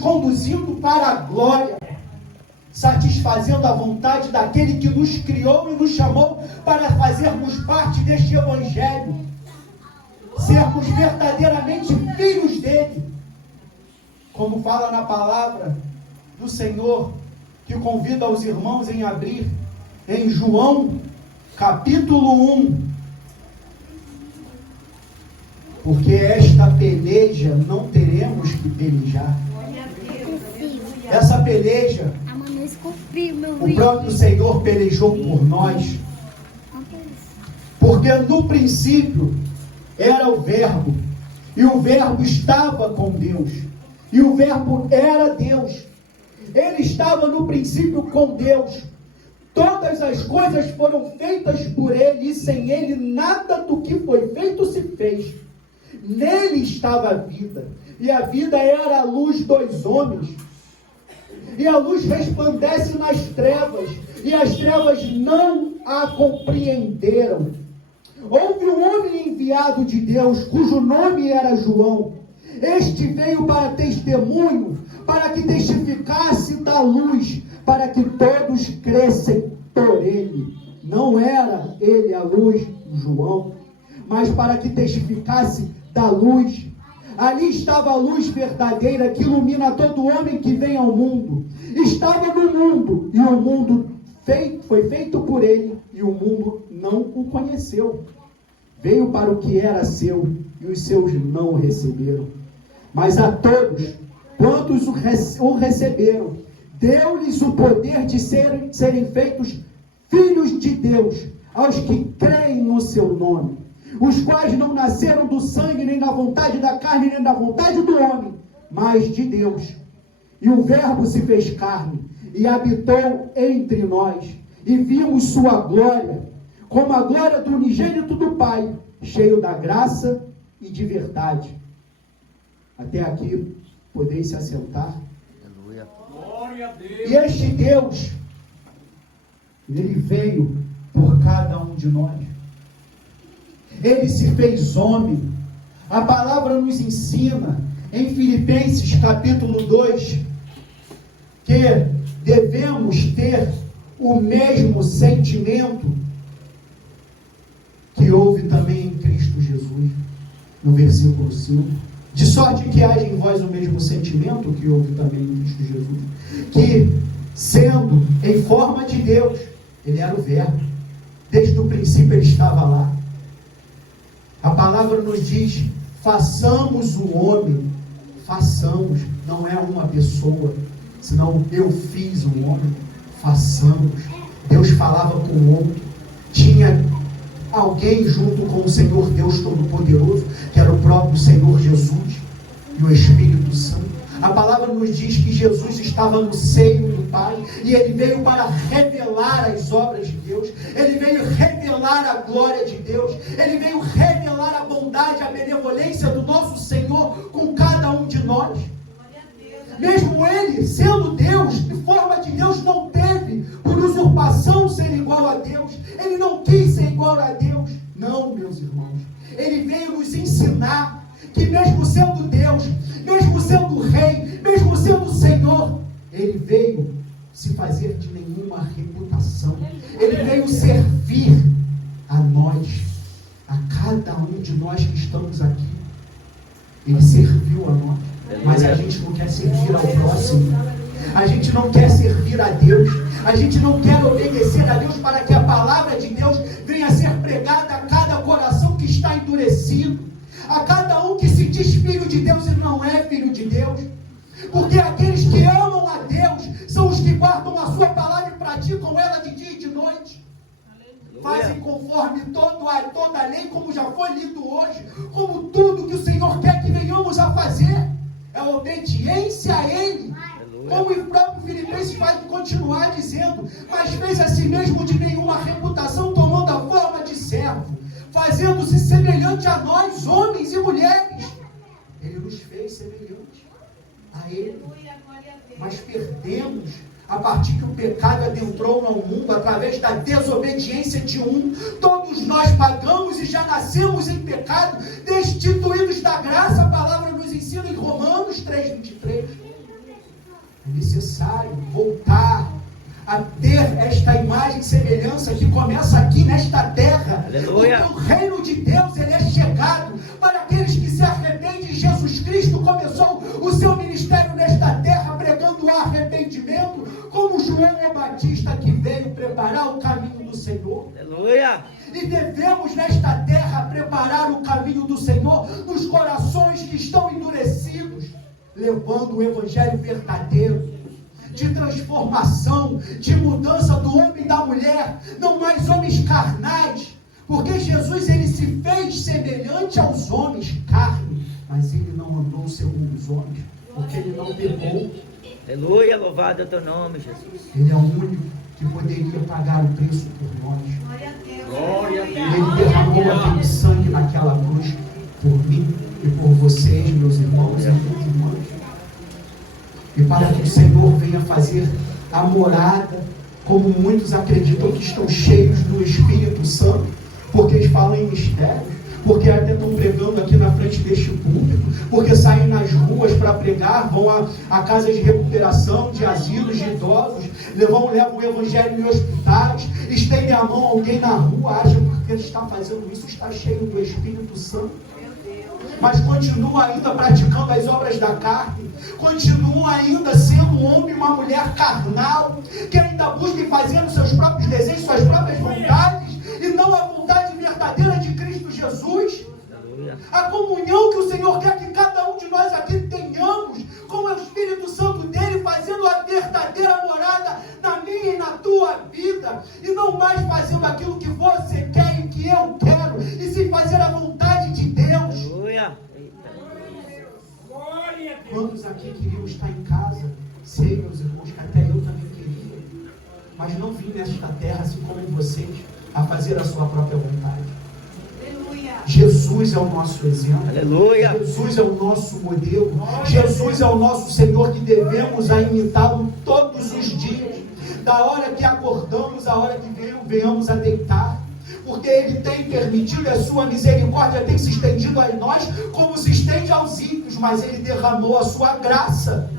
conduzindo para a glória, satisfazendo a vontade daquele que nos criou e nos chamou para fazermos parte deste Evangelho, sermos verdadeiramente filhos dele, como fala na palavra do Senhor, que convida os irmãos em abrir em João capítulo 1, porque esta peleja não teremos que pelejar. Essa peleja, o próprio Senhor pelejou por nós, porque no princípio era o Verbo, e o Verbo estava com Deus, e o Verbo era Deus. Ele estava no princípio com Deus. Todas as coisas foram feitas por Ele, e sem Ele nada do que foi feito se fez. Nele estava a vida, e a vida era a luz dos homens. E a luz resplandece nas trevas, e as trevas não a compreenderam. Houve um homem enviado de Deus, cujo nome era João. Este veio para testemunho, para que testificasse da luz, para que todos crescem por ele. Não era ele a luz, João, mas para que testificasse da luz. Ali estava a luz verdadeira que ilumina todo homem que vem ao mundo. Estava no mundo, e o mundo foi feito por ele, e o mundo não o conheceu. Veio para o que era seu, e os seus não o receberam. Mas a todos, quantos o receberam, deu-lhes o poder de serem feitos filhos de Deus, aos que creem no seu nome, os quais não nasceram do sangue, nem da vontade da carne, nem da vontade do homem, mas de Deus. E o Verbo se fez carne, e habitou entre nós, e vimos sua glória, como a glória do unigênito do Pai, cheio da graça e de verdade. Até aqui, podeis se assentar. Aleluia. Glória a Deus. E este Deus, Ele veio por cada um de nós. Ele se fez homem. A palavra nos ensina, em Filipenses capítulo 2, que devemos ter o mesmo sentimento que houve também em Cristo Jesus, no versículo 5. De sorte que haja em vós o mesmo sentimento que houve também em Cristo Jesus, que, sendo em forma de Deus, Ele era o Verbo, desde o princípio Ele estava lá. A palavra nos diz, façamos o homem, façamos, não é uma pessoa, senão eu fiz um homem, façamos. Deus falava com o outro, tinha alguém junto com o Senhor Deus Todo-Poderoso, que era o próprio Senhor Jesus e o Espírito Santo. A palavra nos diz que Jesus estava no seio do Pai, e Ele veio para revelar as obras de Deus, Ele veio revelar a glória de Deus, Ele veio revelar a bondade, a benevolência do nosso Senhor com cada um de nós. Mesmo Ele, sendo Deus, de forma de Deus, não teve por usurpação ser igual a Deus. Ele não quis ser igual a Deus. Não, meus irmãos. Ele veio nos ensinar que mesmo sendo Deus, mesmo sendo Rei, mesmo sendo Senhor, Ele veio se fazer de nenhuma reputação. Ele veio servir a nós, a cada um de nós que estamos aqui. Ele serviu a nós. Mas a gente não quer servir ao próximo. A gente não quer servir a Deus. A gente não quer obedecer a Deus para que a palavra de Deus venha a ser pregada a cada coração que está endurecido, a cada um que se diz filho de Deus e não é filho de Deus. Porque aqueles que amam a Deus são os que guardam a sua palavra e praticam ela de dia e de noite. Fazem conforme toda a lei, como já foi lido hoje, como tudo que o Senhor quer que venhamos a fazer. É a obediência a Ele. Como o próprio Filipenses vai continuar dizendo, mas fez a si mesmo de nenhuma reputação, tomando a forma de servo, fazendo-se semelhante a nós, homens e mulheres. Ele nos fez semelhante a Ele. Mas perdemos, a partir que o pecado adentrou no mundo, através da desobediência de um, todos nós pagamos e já nascemos em pecado, destituídos da graça. A palavra nos ensina em Romanos 3:23. É necessário voltar a ter esta imagem e semelhança que começa aqui nesta terra. Aleluia. Porque o reino de Deus, ele é chegado para aqueles que se arrependem. Jesus Cristo começou o seu ministério nesta terra pregando o arrependimento, como João o Batista, que veio preparar o caminho do Senhor. Aleluia. E devemos nesta terra preparar o caminho do Senhor nos corações que estão endurecidos, levando o evangelho verdadeiro, de transformação, de mudança do homem e da mulher, não mais homens carnais, porque Jesus, ele se fez semelhante aos homens, carne, mas ele não andou segundo os homens, porque ele não pecou. Aleluia, louvado é o teu nome, Jesus. Ele é o único que poderia pagar o preço por nós. Glória a Deus. Ele derramou aquele sangue naquela cruz por mim e por vocês, meus irmãos e minhas irmãs. E para que o Senhor venha fazer a morada, como muitos acreditam que estão cheios do Espírito Santo, porque eles falam em mistérios, porque até estão pregando aqui na frente deste público, porque saem nas ruas para pregar, vão a casas de recuperação, de asilos, de idosos, levam o evangelho em hospitais, estendem a mão a alguém na rua, acham que porque ele está fazendo isso, está cheio do Espírito Santo. Mas continua ainda praticando as obras da carne, continua ainda sendo um homem e uma mulher carnal, que ainda busca fazer os seus próprios desejos, suas próprias vontades, e não a vontade verdadeira de Cristo Jesus. A comunhão que o Senhor quer que cada um de nós aqui tenhamos com o Espírito Santo dele, fazendo a verdadeira morada na minha e na tua vida, e não mais fazendo aquilo que você quer e que eu quero, e sim fazer a vontade de Deus. Aleluia. Quantos aqui queriam estar em casa? Sei, meus irmãos, que até eu também queria, mas não vim nesta terra, assim como vocês, a fazer a sua própria vontade. Jesus é o nosso exemplo. Aleluia. Jesus é o nosso modelo. Jesus é o nosso Senhor, que devemos a imitá-lo todos os dias, da hora que acordamos, a hora que venhamos a deitar, porque Ele tem permitido, a sua misericórdia tem se estendido a nós como se estende aos ímpios, mas Ele derramou a sua graça,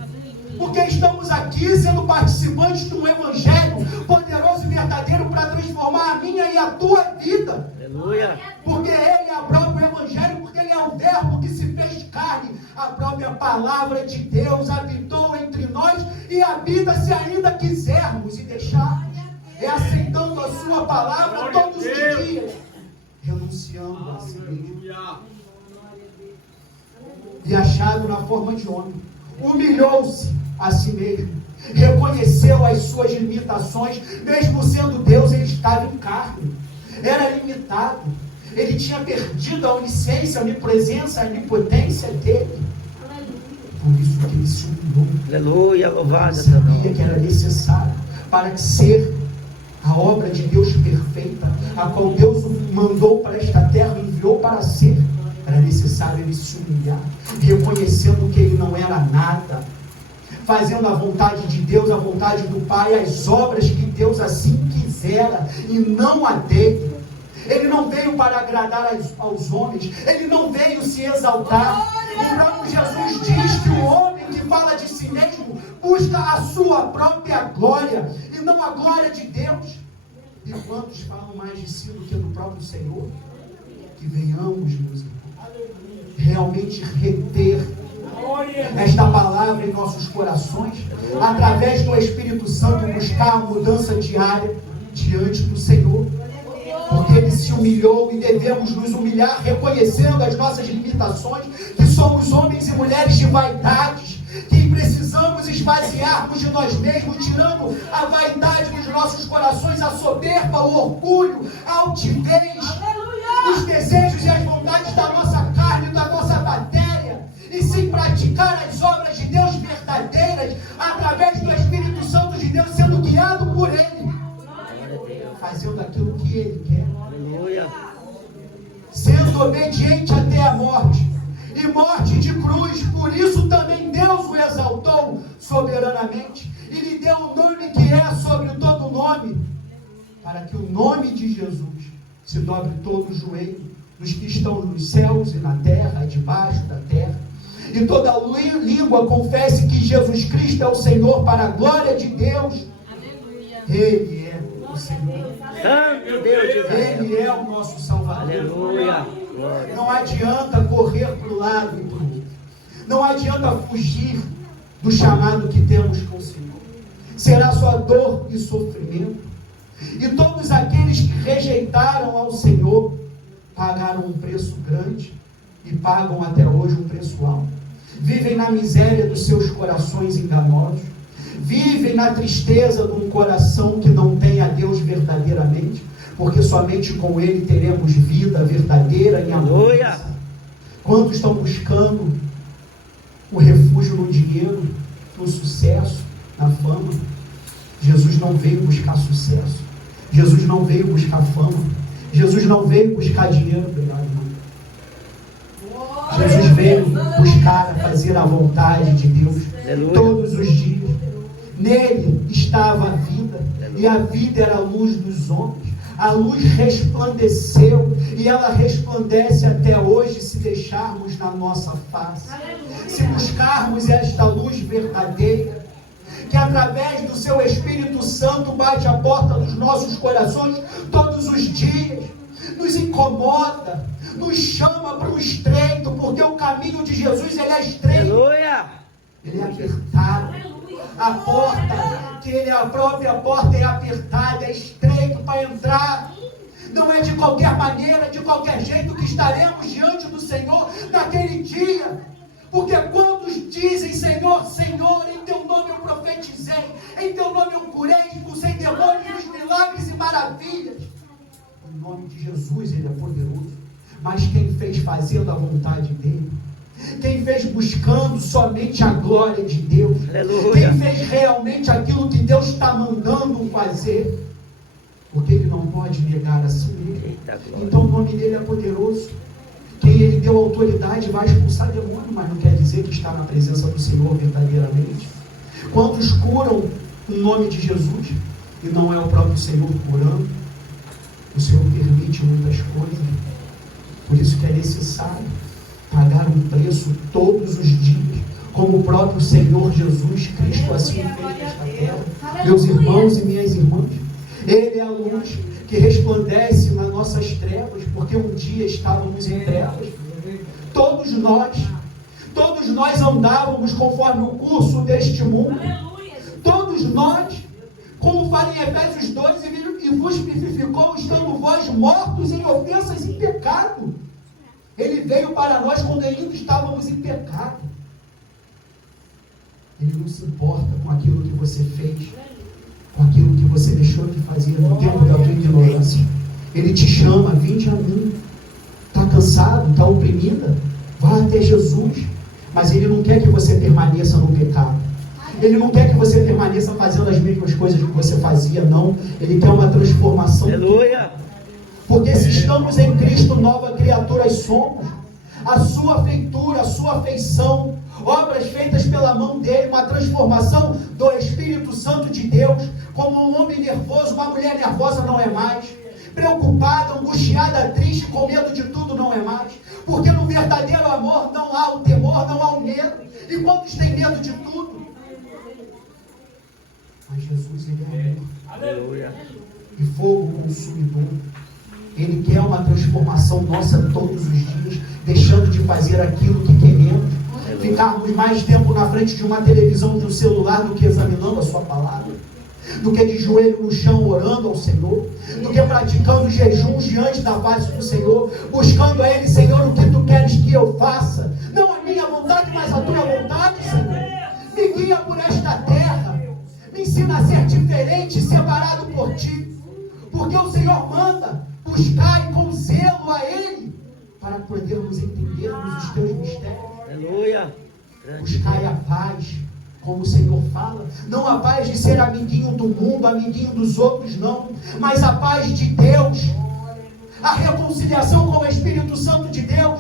porque estamos aqui sendo participantes de um evangelho poderoso e verdadeiro para transformar a minha e a tua vida. Aleluia. Porque Ele é o próprio evangelho, porque Ele é o verbo que se fez carne, a própria palavra de Deus habitou entre nós e habita se ainda quisermos e deixarmos. É aceitando a sua palavra todos os dias, renunciando a si mesmo. E achado na forma de homem, humilhou-se a si mesmo, reconheceu as suas limitações, mesmo sendo Deus, ele estava em carne, era limitado, ele tinha perdido a onisciência, a onipresença, a onipotência dele. Por isso que ele se humilhou. Aleluia, louvado é o teu Sabia nome. que era necessário para ser a obra de Deus perfeita, a qual Deus o mandou para esta terra, enviou para ser. Era necessário ele se humilhar, reconhecendo que ele não era nada, fazendo a vontade de Deus, a vontade do Pai, as obras que Deus assim quisera, e não a dele. Ele não veio para agradar aos homens, ele não veio se exaltar. O próprio Jesus diz que o homem que fala de si mesmo busca a sua própria glória, e não a glória de Deus. E quantos falam mais de si do que do próprio Senhor? Que venhamos, meus irmãos, realmente reter esta palavra em nossos corações, através do Espírito Santo, buscar a mudança diária diante do Senhor, porque Ele se humilhou, e devemos nos humilhar, reconhecendo as nossas limitações, que somos homens e mulheres de vaidades, que precisamos esvaziarmos de nós mesmos, tirando a vaidade dos nossos corações, a soberba, o orgulho, a altivez, os desejos e as vontades da nossa carne, da nossa matéria, e sim praticar as obras de Deus verdadeiras, através do Espírito Santo de Deus, sendo guiado por Ele, fazendo aquilo que Ele quer. Aleluia. Sendo obediente até a morte, e morte de cruz. Por isso também Deus o exaltou soberanamente, e lhe deu o nome que é sobre todo nome, para que o nome de Jesus se dobre todo o joelho dos que estão nos céus e na terra, debaixo da terra, e toda língua confesse que Jesus Cristo Cristo é o Senhor para a glória de Deus, Ele é o Senhor. Santo Deus de Israel. Ele é o nosso Salvador. Aleluia. Glória. Não adianta correr para o lado e para o outro. Não adianta fugir do chamado que temos com o Senhor. Será só dor e sofrimento. E todos aqueles que rejeitaram ao Senhor pagaram um preço grande e pagam até hoje um preço alto. Vivem na miséria dos seus corações enganosos. Vivem na tristeza de um coração que não tem a Deus verdadeiramente, porque somente com Ele teremos vida verdadeira e amor. Quantos estão buscando o refúgio no dinheiro, no sucesso, na fama? Jesus não veio buscar sucesso. Jesus não veio buscar fama. Jesus não veio buscar dinheiro. Obrigado, irmão. Jesus veio buscar fazer a vontade de Deus. Aleluia. Todos os dias. Nele estava a vida, e a vida era a luz dos homens. A luz resplandeceu, e ela resplandece até hoje se deixarmos na nossa face. Se buscarmos esta luz verdadeira, que através do seu Espírito Santo bate a porta dos nossos corações todos os dias, nos incomoda, nos chama para o estreito, porque o caminho de Jesus ele é estreito. Aleluia. Ele é apertado. A porta, que ele é a própria porta, é apertada, é estreito para entrar. Não é de qualquer maneira, de qualquer jeito que estaremos diante do Senhor naquele dia. Porque quando dizem Senhor, Senhor, em teu nome eu profetizei, em teu nome eu curei, expulsei demônios, milagres e maravilhas. O nome de Jesus ele é poderoso. Mas quem fez fazendo a vontade dele, quem fez buscando somente a glória de Deus, Aleluia. quem fez realmente aquilo que Deus está mandando fazer, porque ele não pode negar a si mesmo. Eita, glória. Então o nome dele é poderoso. Quem ele deu autoridade vai expulsar demônio, mas não quer dizer que está na presença do Senhor verdadeiramente. Quantos curam o nome de Jesus e não é o próprio Senhor curando? O Senhor permite muitas coisas. Por isso que é necessário pagar um preço todos os dias, como o próprio Senhor Jesus Cristo assim fez nesta terra. Meus irmãos e minhas irmãs, Ele é a luz que resplandece nas nossas trevas, porque um dia estávamos em trevas. Todos nós andávamos conforme o curso deste mundo. Todos nós, como fala em Efésios 2, e vos vivificou, estando vós mortos em ofensas e pecado. Ele veio para nós quando ainda estávamos em pecado. Ele não se importa com aquilo que você fez, com aquilo que você deixou de fazer no tempo da tua ignorância. Ele te chama, vinde a mim. Está cansado, está oprimida? Vá até Jesus. Mas Ele não quer que você permaneça no pecado. Ele não quer que você permaneça fazendo as mesmas coisas que você fazia, não. Ele quer uma transformação. Aleluia. Porque se estamos em Cristo, nova criatura somos. A sua feitura, a sua feição, obras feitas pela mão dele, uma transformação do Espírito Santo de Deus. Como um homem nervoso, uma mulher nervosa não é mais. Preocupada, angustiada, triste, com medo de tudo não é mais. Porque no verdadeiro amor não há o temor, não há o medo. E quantos têm medo de tudo? Mas Jesus, Ele é amor. Aleluia. E fogo consumidor. Ele quer uma transformação nossa todos os dias, deixando de fazer aquilo que queremos, ficarmos mais tempo na frente de uma televisão, de um celular, do que examinando a sua palavra, do que de joelho no chão orando ao Senhor, do que praticando jejuns diante da face do Senhor, buscando a Ele, Senhor, o que Tu queres que eu faça, não a minha vontade, mas a Tua vontade, Senhor. Me guia por esta terra, me ensina a ser diferente, separado por Ti, porque o Senhor manda buscar com zelo a Ele, para podermos entendermos os Teus mistérios. Aleluia. Buscai a paz, como o Senhor fala, não a paz de ser amiguinho do mundo, amiguinho dos outros, não, mas a paz de Deus, a reconciliação com o Espírito Santo de Deus,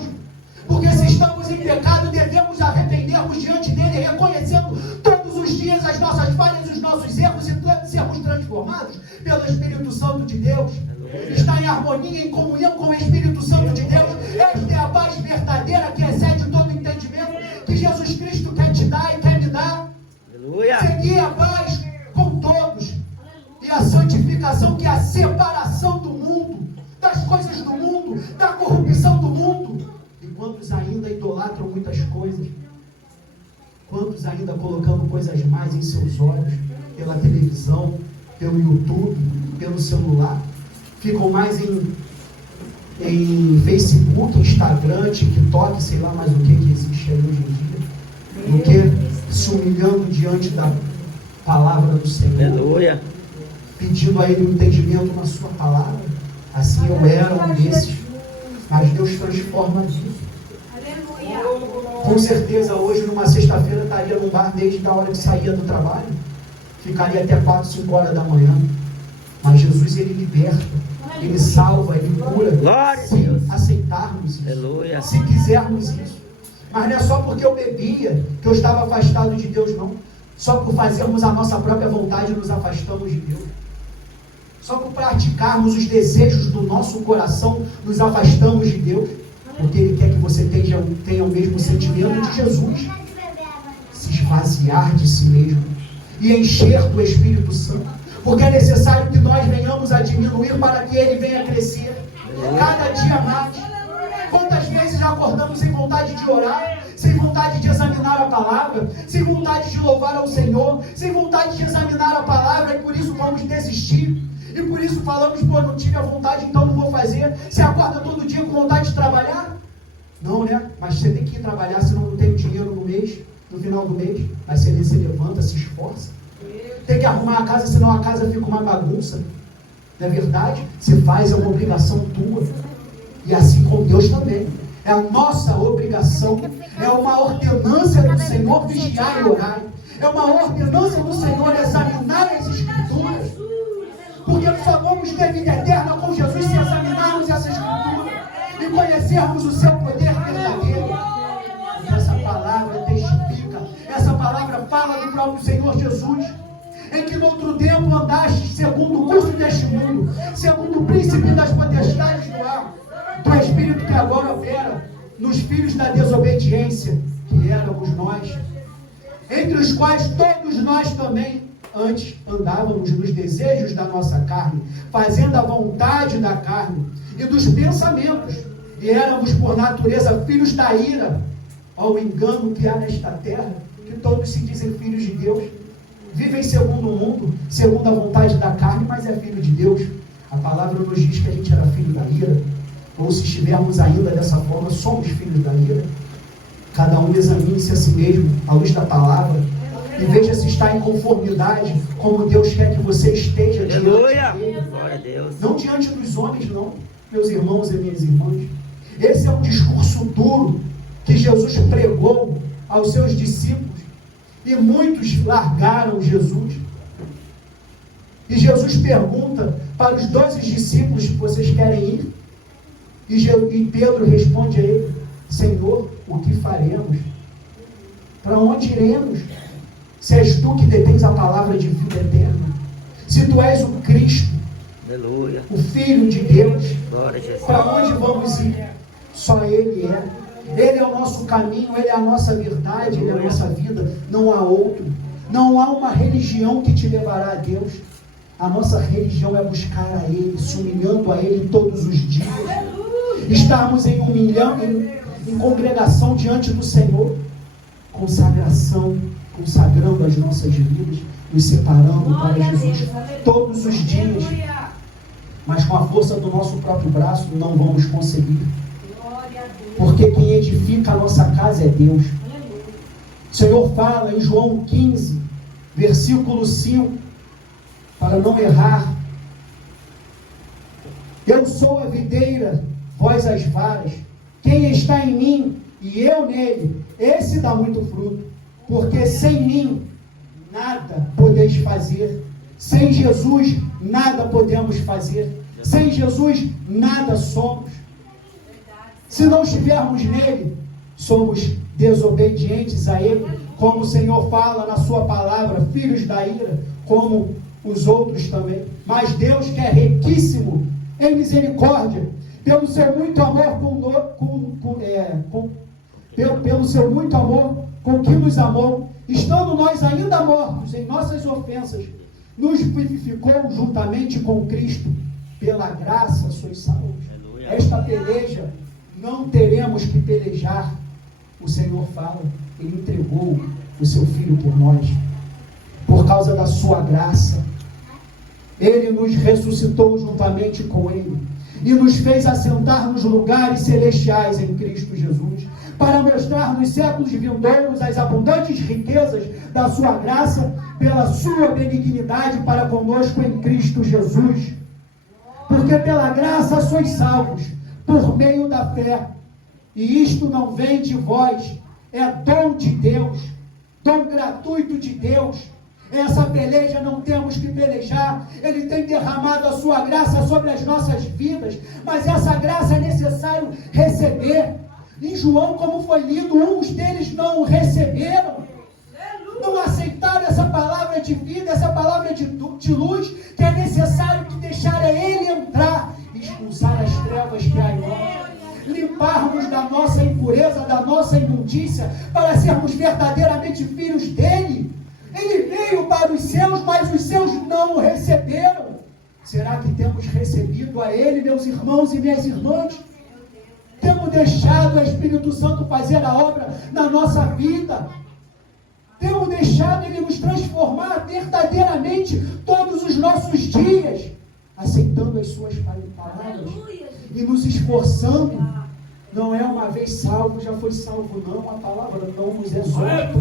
porque se estamos em pecado, devemos arrependermos diante dele, reconhecendo todos os dias as nossas falhas, os nossos erros, e sermos transformados pelo Espírito Santo de Deus. Está em harmonia, em comunhão com o Espírito Santo de Deus. Esta é a paz verdadeira que excede todo entendimento, que Jesus Cristo quer te dar e quer me dar. Aleluia. segui a paz com todos e a santificação, que é a separação do mundo, das coisas do mundo, da corrupção do mundo. E quantos ainda idolatram muitas coisas? Quantos ainda colocando coisas mais em seus olhos, pela televisão, pelo YouTube, pelo celular, ficam mais em Facebook, Instagram, TikTok, sei lá mais o que existe aí hoje em dia, do que se humilhando diante da palavra do Senhor, Aleluia. pedindo a Ele um entendimento na sua palavra. Assim eu era um desses, mas Deus transforma isso. Com certeza hoje, numa sexta-feira, estaria num bar desde a hora que saía do trabalho, ficaria até 4, 5 horas da manhã. Mas Jesus, Ele liberta, Ele salva, Ele cura, Glória a se Deus. aceitarmos isso, Aleluia. se quisermos isso. Mas não é só porque eu bebia que eu estava afastado de Deus, não. Só por fazermos a nossa própria vontade nos afastamos de Deus. Só por praticarmos os desejos do nosso coração nos afastamos de Deus. Porque Ele quer que você tenha o mesmo sentimento de Jesus. Se esvaziar de si mesmo e encher do Espírito Santo. Porque é necessário que nós venhamos a diminuir para que Ele venha a crescer cada dia mais. Quantas vezes já acordamos sem vontade de orar, sem vontade de examinar a palavra, sem vontade de louvar ao Senhor, sem vontade de examinar a palavra, e por isso vamos desistir. E por isso falamos, não tive a vontade, então não vou fazer. Você acorda todo dia com vontade de trabalhar? Não, né? Mas você tem que ir trabalhar, senão não tem dinheiro no mês, no final do mês. Mas você levanta, se esforça. Tem que arrumar a casa, senão a casa fica uma bagunça. Não é verdade? Você faz, é uma obrigação tua. E assim com Deus também. É a nossa obrigação. É uma ordenança do Senhor vigiar e orar. É uma ordenança do Senhor examinar as Escrituras. Porque só vamos ter vida eterna com Jesus se examinarmos essa Escritura e conhecermos o seu poder verdadeiro. Porque essa palavra testifica, essa palavra fala do próprio Senhor Jesus, em que no outro tempo andaste segundo o curso deste mundo, segundo o príncipe das potestades do ar, do Espírito que agora opera nos filhos da desobediência, que éramos nós, entre os quais todos nós também antes andávamos nos desejos da nossa carne, fazendo a vontade da carne e dos pensamentos, e éramos por natureza filhos da ira, ao engano que há nesta terra, que todos se dizem filhos de Deus, vivem segundo o mundo, segundo a vontade da carne, mas é filho de Deus. A palavra nos diz que a gente era filho da ira, ou se estivermos ainda dessa forma, somos filhos da ira. Cada um examine-se a si mesmo, à luz da palavra, e veja se está em conformidade como Deus quer que você esteja diante dele. Glória a Deus. Não diante dos homens, não, meus irmãos e minhas irmãs. Esse é um discurso duro que Jesus pregou aos seus discípulos, e muitos largaram Jesus. E Jesus pergunta para os 12 discípulos: vocês querem ir? E Pedro responde a ele: Senhor, o que faremos? Para onde iremos? Se és tu que detens a palavra de vida eterna, se tu és o Cristo, Aleluia. o Filho de Deus, Glória a Jesus. para onde vamos ir? Só Ele é. Ele é o nosso caminho, Ele é a nossa verdade, Ele é a nossa vida. Não há outro. Não há uma religião que te levará a Deus. A nossa religião é buscar a Ele, se humilhando a Ele todos os dias. Estarmos em congregação diante do Senhor. Consagração, consagrando as nossas vidas, nos separando para Jesus todos os dias. Mas com a força do nosso próprio braço não vamos conseguir. Porque quem edifica a nossa casa é Deus. O Senhor fala em João 15, versículo 5, para não errar: eu sou a videira, vós as varas. Quem está em mim e eu nele, esse dá muito fruto. Porque sem mim nada podeis fazer. Sem Jesus nada podemos fazer. Sem Jesus nada somos. Se não estivermos nele, somos desobedientes a ele, como o Senhor fala na sua palavra, filhos da ira, como os outros também. Mas Deus, que é riquíssimo em misericórdia, pelo seu muito amor pelo seu muito amor com que nos amou, estando nós ainda mortos em nossas ofensas, nos vivificou juntamente com Cristo. Pela graça sois salvos. Esta peleja não teremos que pelejar. O Senhor fala, Ele entregou o seu Filho por nós. Por causa da sua graça, Ele nos ressuscitou juntamente com Ele e nos fez assentar nos lugares celestiais em Cristo Jesus, para mostrar nos séculos vindouros as abundantes riquezas da sua graça, pela sua benignidade para conosco em Cristo Jesus. Porque pela graça sois salvos, por meio da fé. E isto não vem de vós, é dom de Deus, dom gratuito de Deus. Essa peleja não temos que pelejar. Ele tem derramado a sua graça sobre as nossas vidas, mas essa graça é necessário receber. Em João, como foi lido, uns deles não receberam, não aceitaram essa palavra de vida, essa palavra de luz, que é necessário que deixar Ele entrar, expulsar as trevas que há em nós, limparmos da nossa impureza, da nossa imundícia, para sermos verdadeiramente filhos dEle. Ele veio para os seus, mas os seus não o receberam. Será que temos recebido a Ele, meus irmãos e minhas irmãs? Temos deixado o Espírito Santo fazer a obra na nossa vida? Temos deixado Ele nos transformar verdadeiramente todos os nossos dias, aceitando as suas palavras e nos esforçando? Não é uma vez salvo, já foi salvo, não. A palavra não nos exorta.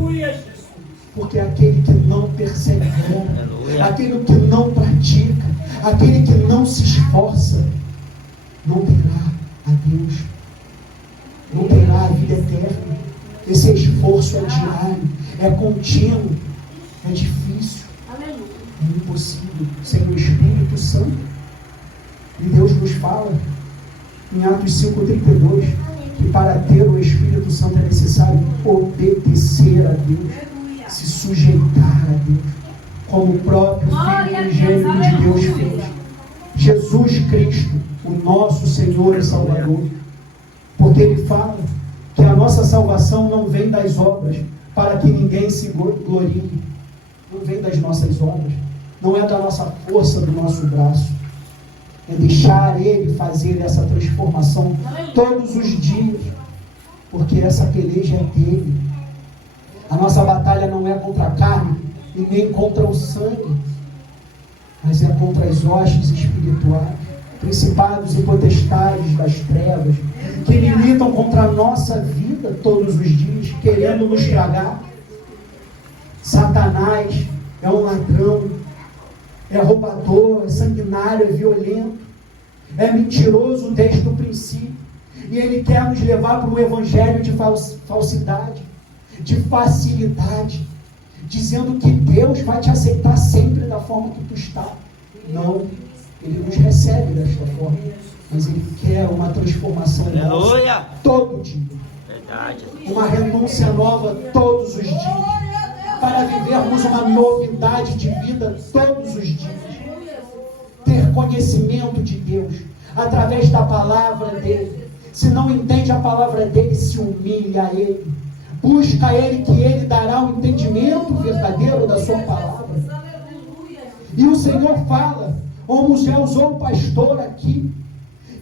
Porque aquele que não persevera, aquele que não pratica, aquele que não se esforça, não terá a Deus, não terá a vida eterna. Esse esforço é diário, é contínuo, é difícil, é impossível sem o Espírito Santo. E Deus nos fala em Atos 5:32 que para ter o Espírito Santo é necessário obedecer a Deus, se sujeitar a Deus, como o próprio Filho unigênito de Deus fez. Jesus Cristo, o nosso Senhor e Salvador. Porque Ele fala que a nossa salvação não vem das obras, para que ninguém se glorie. Não vem das nossas obras, não é da nossa força, do nosso braço. É deixar Ele fazer essa transformação todos os dias, porque essa peleja é dEle. A nossa batalha não é contra a carne e nem contra o sangue, mas é contra as hostes espirituais, principados e potestades das trevas, que militam contra a nossa vida todos os dias, querendo nos tragar. Satanás é um ladrão, é roubador, é sanguinário, é violento, é mentiroso desde o princípio, e ele quer nos levar para um evangelho de falsidade, de facilidade, dizendo que Deus vai te aceitar sempre da forma que tu está. Não, Ele nos recebe desta forma, mas Ele quer uma transformação nossa todo dia. Verdade. Uma renúncia nova todos os dias, para vivermos uma novidade de vida todos os dias. Ter conhecimento de Deus através da palavra dEle. Se não entende a palavra dEle, se humilha a Ele. Busca Ele, que Ele dará o entendimento verdadeiro da sua palavra. E o Senhor fala, como já usou o pastor aqui,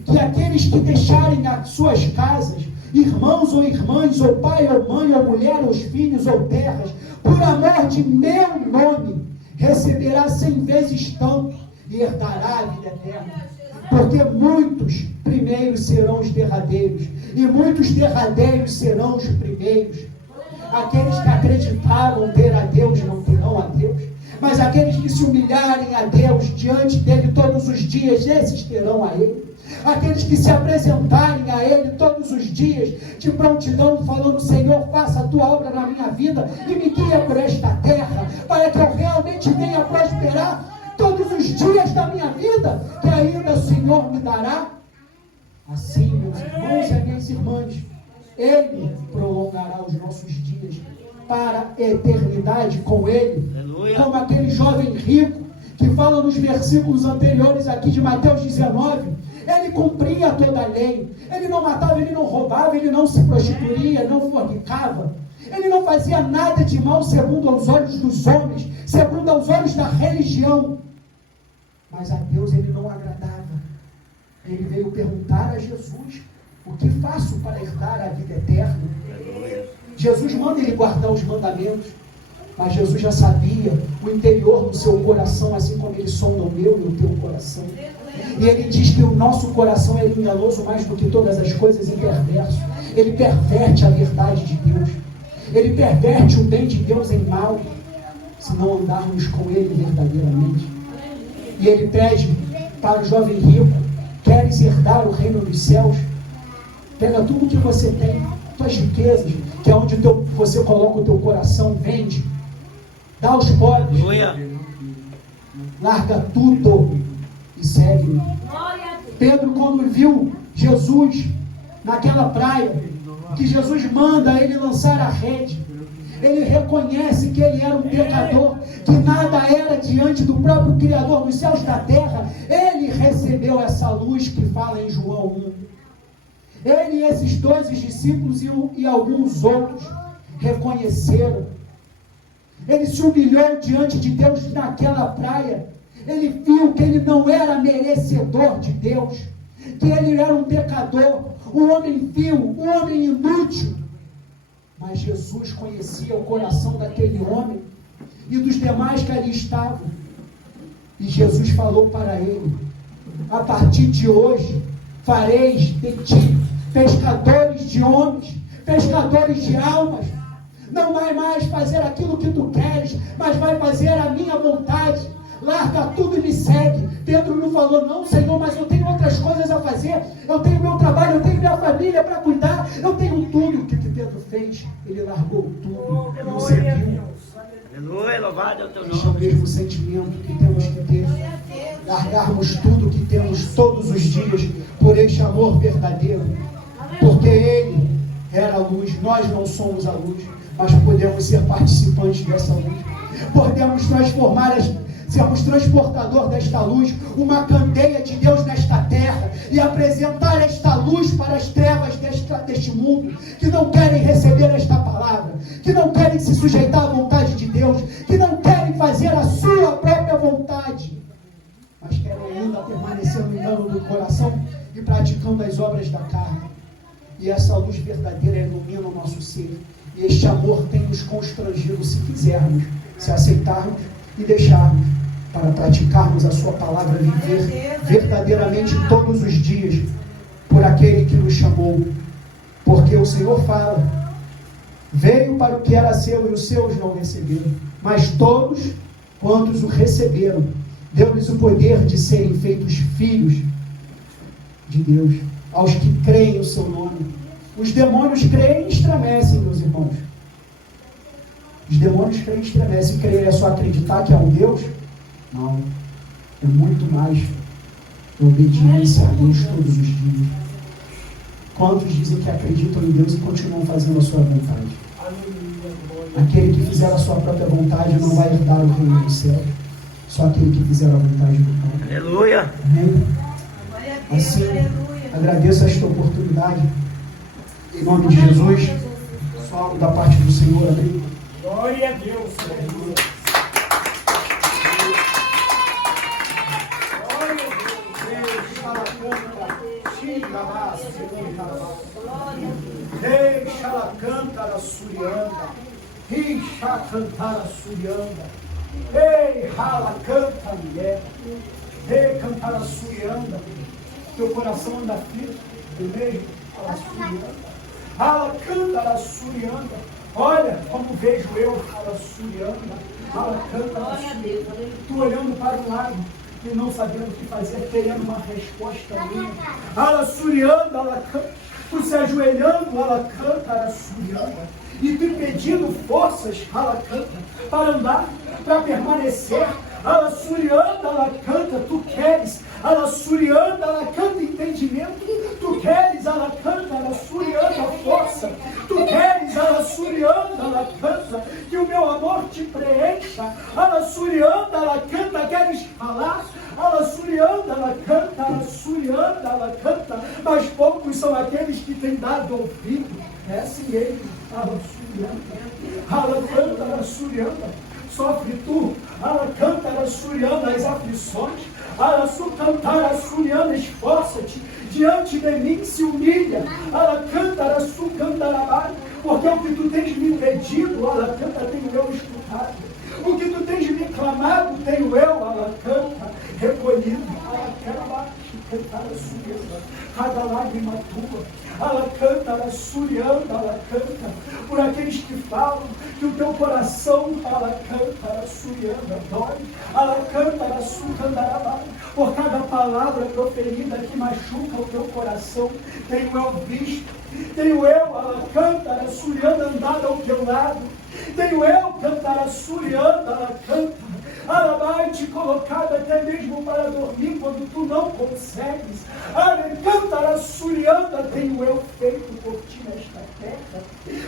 que aqueles que deixarem as suas casas, irmãos ou irmãs, ou pai ou mãe, ou mulher, ou filhos, ou terras, por amor de meu nome, receberá 100 vezes tanto e herdará a vida eterna. Porque muitos primeiros serão os derradeiros, e muitos derradeiros serão os primeiros. Aqueles que acreditavam ter a Deus não terão a Deus, mas aqueles que se humilharem a Deus diante dele todos os dias, esses terão a Ele. Aqueles que se apresentarem a Ele todos os dias, de prontidão, falando: Senhor, faça a tua obra na minha vida e me guia por esta terra, para que eu realmente venha prosperar todos os dias da minha vida, que ainda o Senhor me dará. Assim, meus irmãos e minhas irmãs, Ele prolongará os nossos dias para a eternidade com Ele. Aleluia. Como aquele jovem rico que fala nos versículos anteriores aqui de Mateus 19, ele cumpria toda a lei, ele não matava, ele não roubava, ele não se prostituía, não fornicava, Ele não fazia nada de mal segundo aos olhos dos homens, segundo aos olhos da religião. Mas a Deus ele não agradava. Ele veio perguntar a Jesus: o que faço para herdar a vida eterna? Jesus manda ele guardar os mandamentos, mas Jesus já sabia o interior do seu coração, assim como ele sonda o meu e o teu coração. E ele diz que o nosso coração é enganoso mais do que todas as coisas e perverso. Ele perverte a verdade de Deus. Ele perverte o bem de Deus em mal, se não andarmos com ele verdadeiramente. E ele pede para o jovem rico: queres herdar o reino dos céus? Pega tudo que você tem, tuas riquezas, que é onde você coloca o teu coração, vende, dá aos pobres, larga tudo e segue-me. Pedro, quando viu Jesus naquela praia, que Jesus manda ele lançar a rede, ele reconhece que ele era um pecador, que nada era diante do próprio Criador dos céus e da terra. Ele recebeu essa luz que fala em João 1. Ele e esses 12 discípulos e alguns outros reconheceram. Ele se humilhou diante de Deus naquela praia. Ele viu que ele não era merecedor de Deus, que ele era um pecador, um homem vil, um homem inútil. Mas Jesus conhecia o coração daquele homem e dos demais que ali estavam. E Jesus falou para ele: a partir de hoje fareis de ti pescadores de homens, pescadores de almas. Não vai mais fazer aquilo que tu queres, mas vai fazer a minha vontade. Larga tudo e me segue. Pedro não falou: não, Senhor, mas eu tenho outras coisas a fazer, eu tenho meu trabalho, eu tenho minha família para cuidar, eu tenho tudo. O que Pedro fez? Ele largou tudo, não serviu. Aleluia, louvado é o teu Este é o mesmo sentimento que temos que ter. Largarmos tudo que temos todos os dias por este amor verdadeiro. Porque Ele era a luz, nós não somos a luz, mas podemos ser participantes dessa luz. Podemos sermos transportador desta luz, uma candeia de Deus nesta terra, e apresentar esta luz para as trevas deste mundo, que não querem receber esta palavra, que não querem se sujeitar à vontade de Deus, que não querem fazer a sua própria vontade, mas querem ainda permanecer no engano do coração e praticando as obras da carne. E essa luz verdadeira ilumina o nosso ser, e este amor tem nos constrangido, se quisermos, se aceitarmos e deixarmos, para praticarmos a sua palavra, viver verdadeiramente todos os dias por aquele que nos chamou. Porque o Senhor fala: veio para o que era seu e os seus não receberam, mas todos quantos o receberam, deu-lhes o poder de serem feitos filhos de Deus, aos que creem o seu nome. Os demônios creem e estremecem, meus irmãos. Os demônios creem e estremecem. Crer é só acreditar que há um Deus? Não. É muito mais obediência a Deus todos os dias. Quantos dizem que acreditam em Deus e continuam fazendo a sua vontade? Aquele que fizer a sua própria vontade não vai herdar o reino do céu. Só aquele que fizer a vontade do Pai. Aleluia. Amém? Assim, agradeço esta oportunidade. Em nome de Jesus. Só da parte do Senhor. Amém? Glória a Deus. Deixa ela cantar a surianda, rixa cantar a surianda, ei, rala, canta, mulher, ei, cantar a surianda, teu coração anda firme, ei, a surianda, rala, canta a surianda, olha como vejo eu, a surianda, rala, canta a surianda, tu olhando para o lado e não sabendo o que fazer, querendo uma resposta minha, ela surianda, ela canta, tu se ajoelhando, ela canta, ela surianda, e tu pedindo forças, ela canta, para andar, para permanecer, ela surianda, ela canta, tu queres, ela surianda, ela canta entendimento, tu queres, ela canta, ela surianda força, tu queres, ela surianda, ela canta, que o meu amor te preencha, ela surianda, ela canta, queres falar, ela surianda, ela canta, ela surianda, ela canta, mas poucos são aqueles que têm dado ouvido, é assim ele, ela surianda. Ela canta surianda, sofre tu, ela canta surianda as aflições, ela su cantar surianda, esforça-te, diante de mim se humilha, ela canta su cantarabá, porque o que tu tens me pedido, ela canta, tenho eu escutado, o que tu tens me clamado, tenho eu, ela canta, recolhido, ela cantar surianda, cada lágrima tua, ela canta, ela surianda, ela canta, por aqueles que falam que o teu coração, ela canta, ela surianda, dói, ela canta, ela sucandarabá, por cada palavra proferida que machuca o teu coração, tenho eu visto, tenho eu, ela canta, ela surianda, andado ao teu lado, tenho eu, cantar a surianda, ela canta, ela vai te colocada até mesmo para dormir quando tu não consegues. Ela canta a surianda, tenho eu feito por ti nesta terra,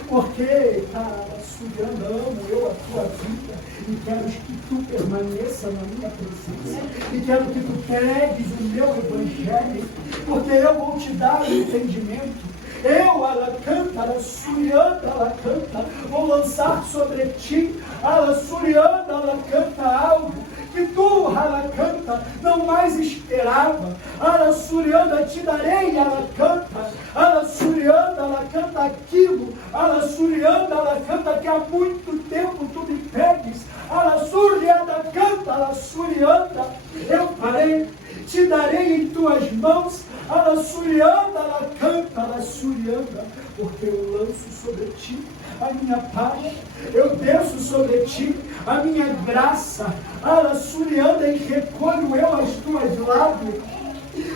porque, cara, surianda, amo eu a tua vida e quero que tu permaneça na minha presença e quero que tu pregues o meu evangelho, porque eu vou te dar o entendimento. Eu, ela canta, ela surianda, ela canta, vou lançar sobre ti, ela surianda, ela canta algo que tu, ela canta, não mais esperava, ela surianda, te darei, ela canta, ela surianda, ela canta aquilo, ela surianda, ela canta que há muito tempo tu me pedes, ela surianda, canta, ela surianda, eu farei, te darei em tuas mãos, ela surianda, ela canta, ela surianda, porque eu lanço sobre ti a minha paz, eu desço sobre ti a minha graça, ela surianda, e recolho eu as tuas lágrimas,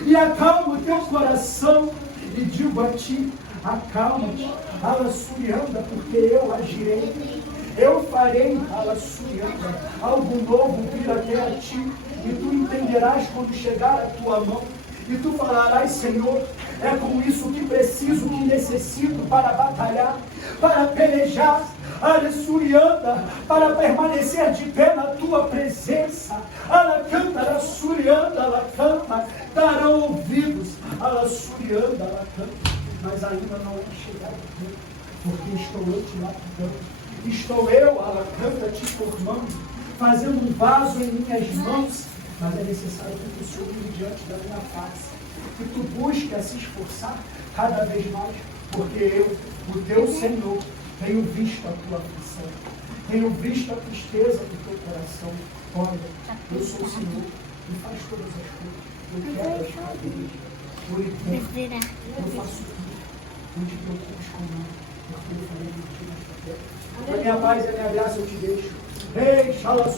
e acalmo o teu coração, e digo a ti, acalma-te, ela surianda, porque eu agirei, eu farei, ela surianda, algo novo vir até a ti, e tu entenderás quando chegar a tua mão, e tu falarás, Senhor, é com isso que preciso, que necessito para batalhar, para pelejar, surianda, para permanecer de pé na tua presença. Ela canta, ela surianda, ela canta, darão ouvidos, ela surianda, ela canta, mas ainda não é chegado o tempo, porque estou eu te lapidando, estou eu, ela canta, te formando, fazendo um vaso em minhas mãos. Mas é necessário que tu suba diante da minha face, que tu busque a se esforçar cada vez mais, porque eu, o teu Senhor, tenho visto a tua aflição, tenho visto a tristeza do teu coração. Olha, eu sou o Senhor, e faz todas as coisas, eu quero as cadeias, por enquanto, eu faço tudo, não te preocupes com nada, porque eu falei de ti nesta terra. A minha paz e a minha graça eu te deixo, deixa-la.